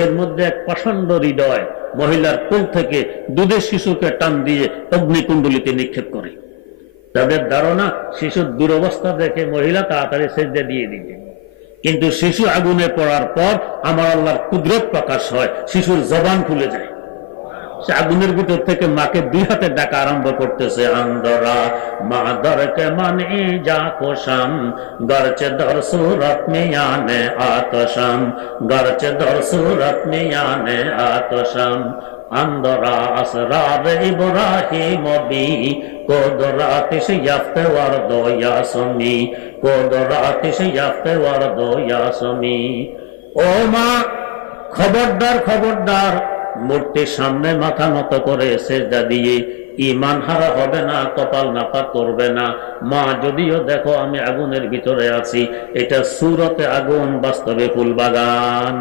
এর মধ্যে এক প্রচন্ড হৃদয় মহিলার কোল থেকে দুধের শিশুকে টান দিয়ে অগ্নিকুণ্ডলিতে নিক্ষেপ করে। তাদের ধারণা শিশুর দুরবস্থা দেখে মহিলা তাড়াতাড়ি সেজদা দিয়ে দিবে, কিন্তু শিশু আগুনে পড়ার পর আমার আল্লাহর কুদরত প্রকাশ হয়, শিশুর জবান খুলে যায়। সে আগুনের ভিতর থেকে মাকে দুই হাতে ডাকা আরম্ভ করতেছে, আন্দরা মা দরকে মানে যা কোশাম গরচে দর সুরত মিয়ানে আতশাম গরচে দর সুরত মিয়ানে আতশাম আন্দরা আসরার ইব্রাহিম বি কোদরাতিশ ইয়াফতে ওয়ারদো ইয়াসমি কোদরাতিশ ইয়াফতে ওয়ারদো ইয়াসমি। ও মা, খবরদার খবরদার, মূর্তির সামনে মাথা নত করে সেজদা দিয়ে ঈমান হারা হবে না, কপাল নাপাক করবে না। মা, যদিও দেখো আমি আগুনের ভিতরে আছি, এটা সূরতে আগুন, বাস্তবে ফুল বাগান।